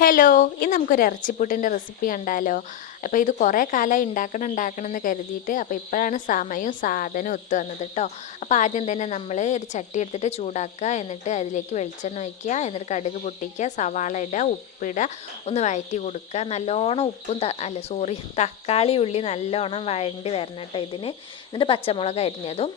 Hello, ഇന്ന് നമുക്കൊരു ഇറച്ചിപ്പുട്ടിൻ്റെ recipe കണ്ടാലോ. അപ്പോൾ ഇത് കുറേ കാലമായി ഉണ്ടാക്കണം എന്ന് കരുതിയിട്ട്, അപ്പോൾ ഇപ്പോഴാണ് സമയവും സാധനവും ഒത്തു വന്നത് കേട്ടോ. അപ്പോൾ ആദ്യം തന്നെ നമ്മൾ ഒരു ചട്ടി എടുത്തിട്ട് ചൂടാക്കുക, എന്നിട്ട് അതിലേക്ക് വെളിച്ചെണ്ണ ഒഴിക്കുക, എന്നിട്ട് കടുക് പൊട്ടിക്കുക, സവാള ഇടുക, ഉപ്പിടുക, ഒന്ന് വഴറ്റി കൊടുക്കുക. നല്ലോണം ഉപ്പും തക്കാളി ഉള്ളി നല്ലോണം വഴണ്ടി വരണം കേട്ടോ ഇതിന്. എന്നിട്ട് പച്ചമുളക് അരിഞ്ഞതും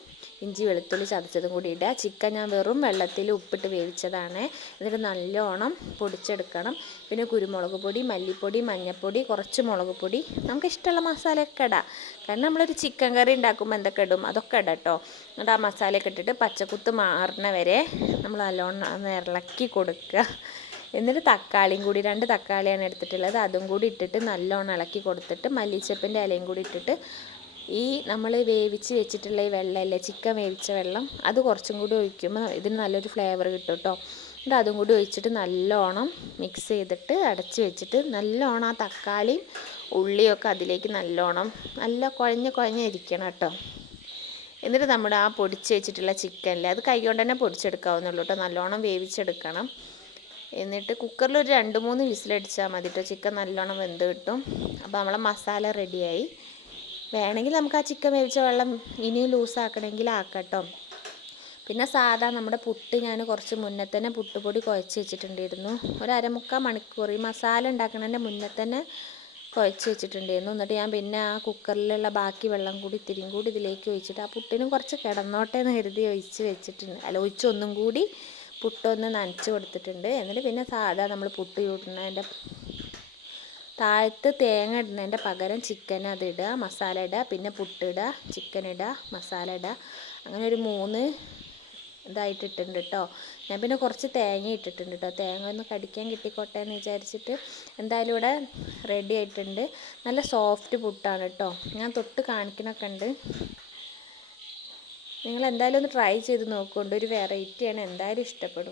ഇഞ്ചി വെളുത്തുള്ളി ചതച്ചതും കൂടി ഇടുക. ചിക്കൻ ഞാൻ വെറും വെള്ളത്തിൽ ഉപ്പിട്ട് വേവിച്ചതാണ്. എന്നിട്ട് നല്ലോണം പൊടിച്ചെടുക്കണം. പിന്നെ കുരുമുളക് പൊടി, മല്ലിപ്പൊടി, മഞ്ഞൾപ്പൊടി, കുറച്ച് മുളക് പൊടി, നമുക്ക് ഇഷ്ടമുള്ള മസാലയൊക്കെ ഇടാം. കാരണം നമ്മളൊരു ചിക്കൻ കറി ഉണ്ടാക്കുമ്പോൾ എന്തൊക്കെ ഇടും അതൊക്കെ ഇടാം കേട്ടോ. എന്നിട്ട് ആ മസാലയൊക്കെ ഇട്ടിട്ട് പച്ചക്കുത്ത് മാറുന്ന വരെ നമ്മൾ നല്ലോണം ഇളക്കി കൊടുക്കുക. എന്നിട്ട് തക്കാളിയും കൂടി 2 തക്കാളിയാണ് എടുത്തിട്ടുള്ളത്, അതും കൂടി ഇട്ടിട്ട് നല്ലോണം ഇളക്കി കൊടുത്തിട്ട് മല്ലിച്ചപ്പിൻ്റെ ഇലയും കൂടി ഇട്ടിട്ട് ഈ നമ്മൾ വേവിച്ച് വെച്ചിട്ടുള്ള ഈ വെള്ളമല്ലേ, ചിക്കൻ വേവിച്ച വെള്ളം, അത് കുറച്ചും കൂടി ഒഴിക്കുമ്പോൾ ഇതിന് നല്ലൊരു ഫ്ലേവർ കിട്ടും കേട്ടോ. എന്നിട്ട് അതും കൂടി ഒഴിച്ചിട്ട് നല്ലോണം മിക്സ് ചെയ്തിട്ട് അടച്ച് വെച്ചിട്ട് നല്ലോണം ആ തക്കാളിയും ഉള്ളിയൊക്കെ അതിലേക്ക് നല്ല കുഴഞ്ഞിരിക്കണം കേട്ടോ. എന്നിട്ട് നമ്മുടെ ആ പൊടിച്ച് വെച്ചിട്ടുള്ള ചിക്കനിൽ അത് കൈ കൊണ്ട് തന്നെ പൊടിച്ചെടുക്കാവുന്നുള്ളൂ കേട്ടോ. നല്ലോണം വേവിച്ചെടുക്കണം. എന്നിട്ട് കുക്കറിൽ ഒരു 2-3 വിസിലടിച്ചാൽ മതി കേട്ടോ. ചിക്കൻ നല്ലോണം വെന്ത് കിട്ടും. അപ്പോൾ നമ്മളെ മസാല റെഡിയായി. വേണമെങ്കിൽ നമുക്ക് ആ ചിക്കൻ വേവിച്ച വെള്ളം ഇനിയും ലൂസാക്കണമെങ്കിൽ ആക്കാം കേട്ടോ. പിന്നെ സാധാ നമ്മുടെ പുട്ട് ഞാൻ കുറച്ച് മുന്നേ തന്നെ പുട്ടുപൊടി കുഴച്ച് വെച്ചിട്ടുണ്ടായിരുന്നു. ഒരു 1/4 മണിക്കൂർ ഈ മസാല ഉണ്ടാക്കുന്നതിൻ്റെ മുന്നേ തന്നെ കുഴച്ച് വെച്ചിട്ടുണ്ടായിരുന്നു. എന്നിട്ട് ഞാൻ പിന്നെ ആ കുക്കറിലുള്ള ബാക്കി വെള്ളം കൂടി ഇത്തിരിയും കൂടി ഇതിലേക്ക് ഒഴിച്ചിട്ട് ആ പുട്ടിനും കുറച്ച് കിടന്നോട്ടെ എന്ന് കരുതി ഒഴിച്ചൊന്നും കൂടി പുട്ടൊന്ന് നനച്ച് കൊടുത്തിട്ടുണ്ട്. എന്നിട്ട് പിന്നെ സാധാ നമ്മൾ പുട്ട് ചൂടുന്നതിൻ്റെ താഴത്ത് തേങ്ങ ഇടുന്നതിൻ്റെ പകരം ചിക്കൻ അത് ഇടുക, മസാല ഇടുക, പിന്നെ പുട്ടിടുക, ചിക്കൻ ഇടുക, മസാല ഇടുക. അങ്ങനെ ഒരു 3 ഇതായിട്ടിട്ടുണ്ട് കേട്ടോ. ഞാൻ പിന്നെ കുറച്ച് തേങ്ങ ഇട്ടിട്ടുണ്ട് കേട്ടോ. തേങ്ങ ഒന്ന് കടിക്കാൻ കിട്ടിക്കോട്ടെ എന്ന് വിചാരിച്ചിട്ട്. എന്തായാലും ഇവിടെ റെഡി ആയിട്ടുണ്ട്. നല്ല സോഫ്റ്റ് പുട്ടാണ് കേട്ടോ. ഞാൻ തൊട്ട് കാണിക്കണൊക്കെ ഉണ്ട്. നിങ്ങൾ എന്തായാലും ഒന്ന് ട്രൈ ചെയ്ത് നോക്കുന്നുണ്ട്. ഒരു വെറൈറ്റിയാണ്, എന്തായാലും ഇഷ്ടപ്പെടും.